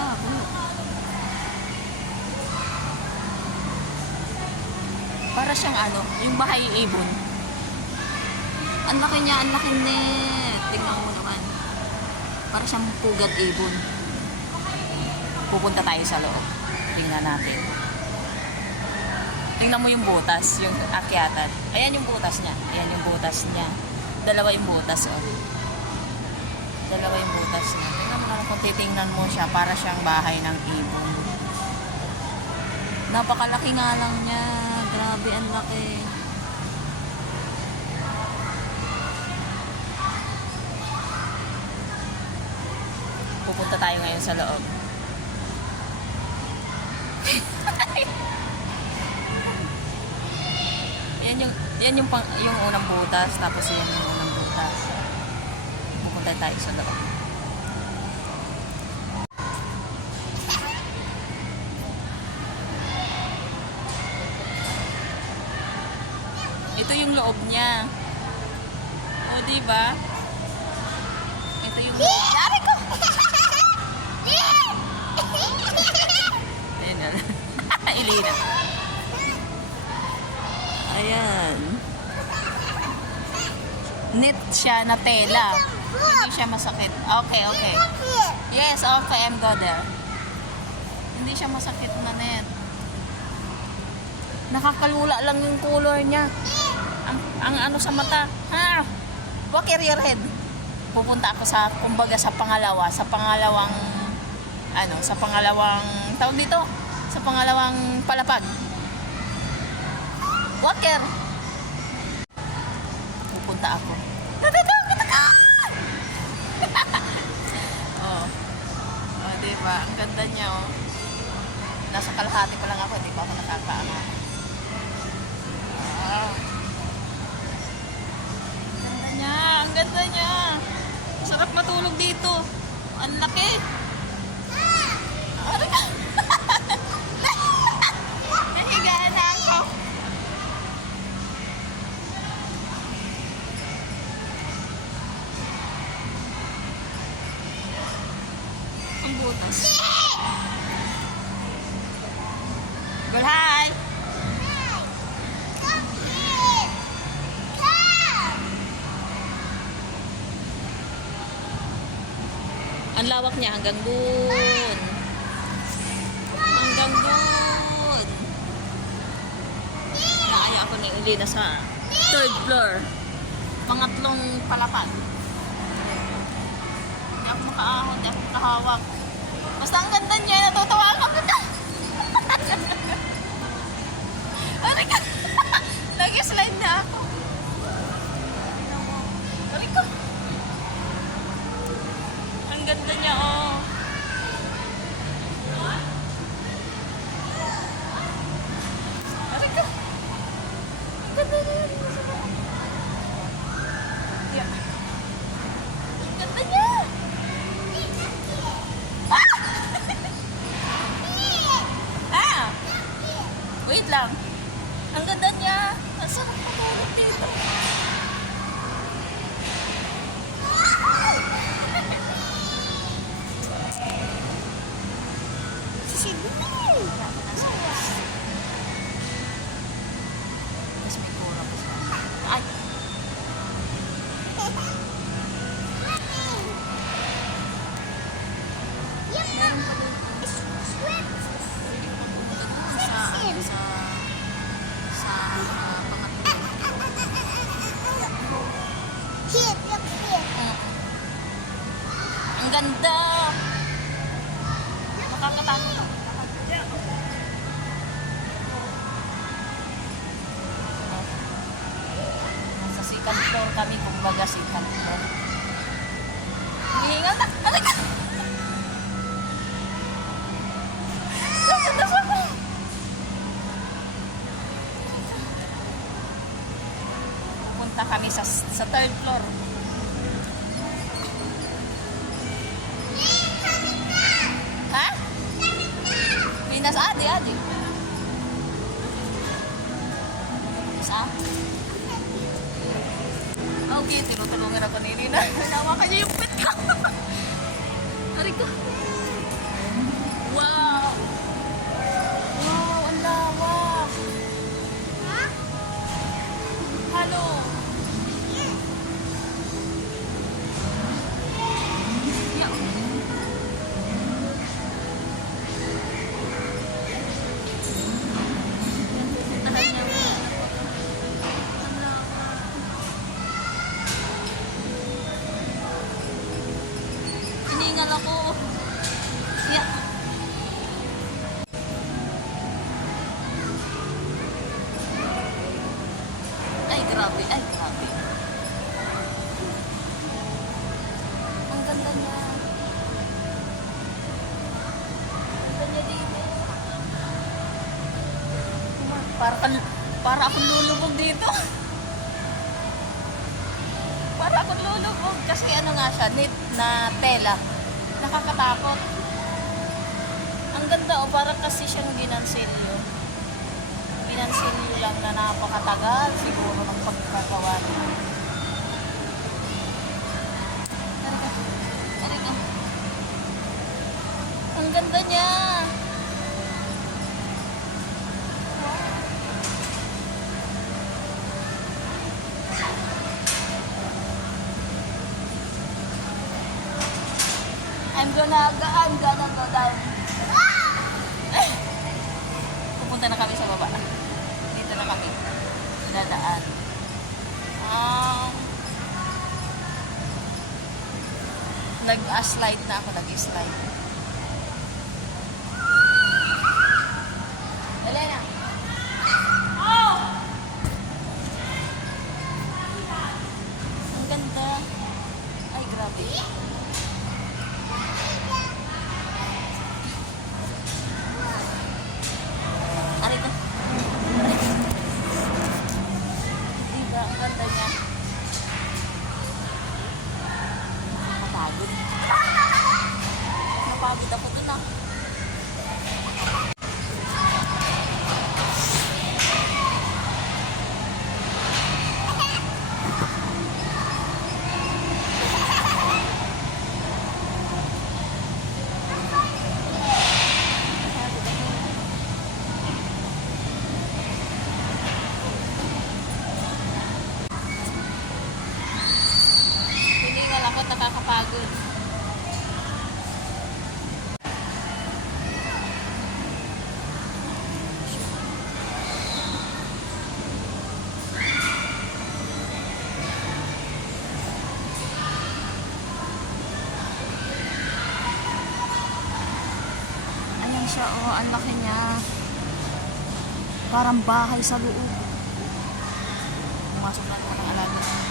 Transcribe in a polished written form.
labo. Para siyang ano, yung bahay ibon. Ang laki niya, ang laki net. Tingnan mo naman. Para siyang pugad ibon. Pupunta tayo sa loob. Tingnan natin. Tingnan mo yung butas, yung akyatan. Ayan yung butas niya. Ayan yung butas niya. Dalawa yung butas, oh. Dalawa yung butas niya. Tingnan mo na kung titingnan mo siya, para siyang bahay ng ibon. Napakalaki nga lang niya. Grabe, ang laki. Pupunta tayo ngayon sa loob. yan yung unang butas, tapos yan yung unang butas. Pupunta tayo sa loob. Ito yung loob niya. O, diba? Ito yung loob. Dari ko! Ayan na. Ilina. Ayan. Net siya na tela. Hindi siya masakit. Okay, okay. Yes, okay. I'm go there. Hindi siya masakit na net. Nakakalula lang yung color niya. Ang ano sa mata. Ha? Walk your head. Pupunta ako sa, kumbaga sa pangalawang tawag dito, sa pangalawang palapag. Walker. Pupunta ako. Oh. Oh, diba? Ang ganda niya, oh. Nasa kalahati pa lang ako, hindi pa ako nakakaangat. Wow. Ang ganda niya. Sarap matulog dito. Ang laki. Nahigaan na ako. Ang butas. Good, hi. Ang lawak niya hanggang dun. Hanggang dun. Naaya ako ni Elena sa 3rd floor. Pangatlong palapag. Hindi ako makaahon, hindi ako makahawak. Basta ang ganda niya, natutuwa ako. Aray ka! Nag-slide na ako. Aray ka! Ang ganda niya, oh. Aray ka! Ang ganda niya. Yeah. Ang ganda niya! Ah! Wait lang. Ang ganda niya. Ang sarap matulog dito. Ay! Ang ganda! Nakakatakot. Nasa second floor kami, kumbaga second floor. Hihingal na! Aray ka! Punta kami sa 3rd floor. Ha? Pinas adi. Sa? Okay, tinutulungan ako ni Nina. Nawa ka niya yung pet ko. Aray ko. Wow! Wow, ang lawak! Halo! Yeah. Hiningal ako. Yeah. Ay, grabe. Ay, grabe. Ang ganda niya. Ang ganda niya dito. Para akong lulubog dito. Para akong lulubog. Kasi ano nga siya, knit na tela. Nakakatakot. Ang ganda o, parang kasi siyang ginansilyo. Ginansilyo lang na napakatagal siguro ng pagkagawa niya. Halika. Ang ganda niya. I'm gonna go down. Pupunta na kami sa baba. Dito na kami. Dadaan. Nag-slide na ako. Nag-slide. Elena. Oh! Ang ganda. Ay, grabe. Diba, ang ganda niya. Napagod. Napagod ako dun ah. Hiningal ako, nakakapagod. Ayan siya, oh, ang laki niya. Parang bahay sa loob. Pumasok na naman ang alaga.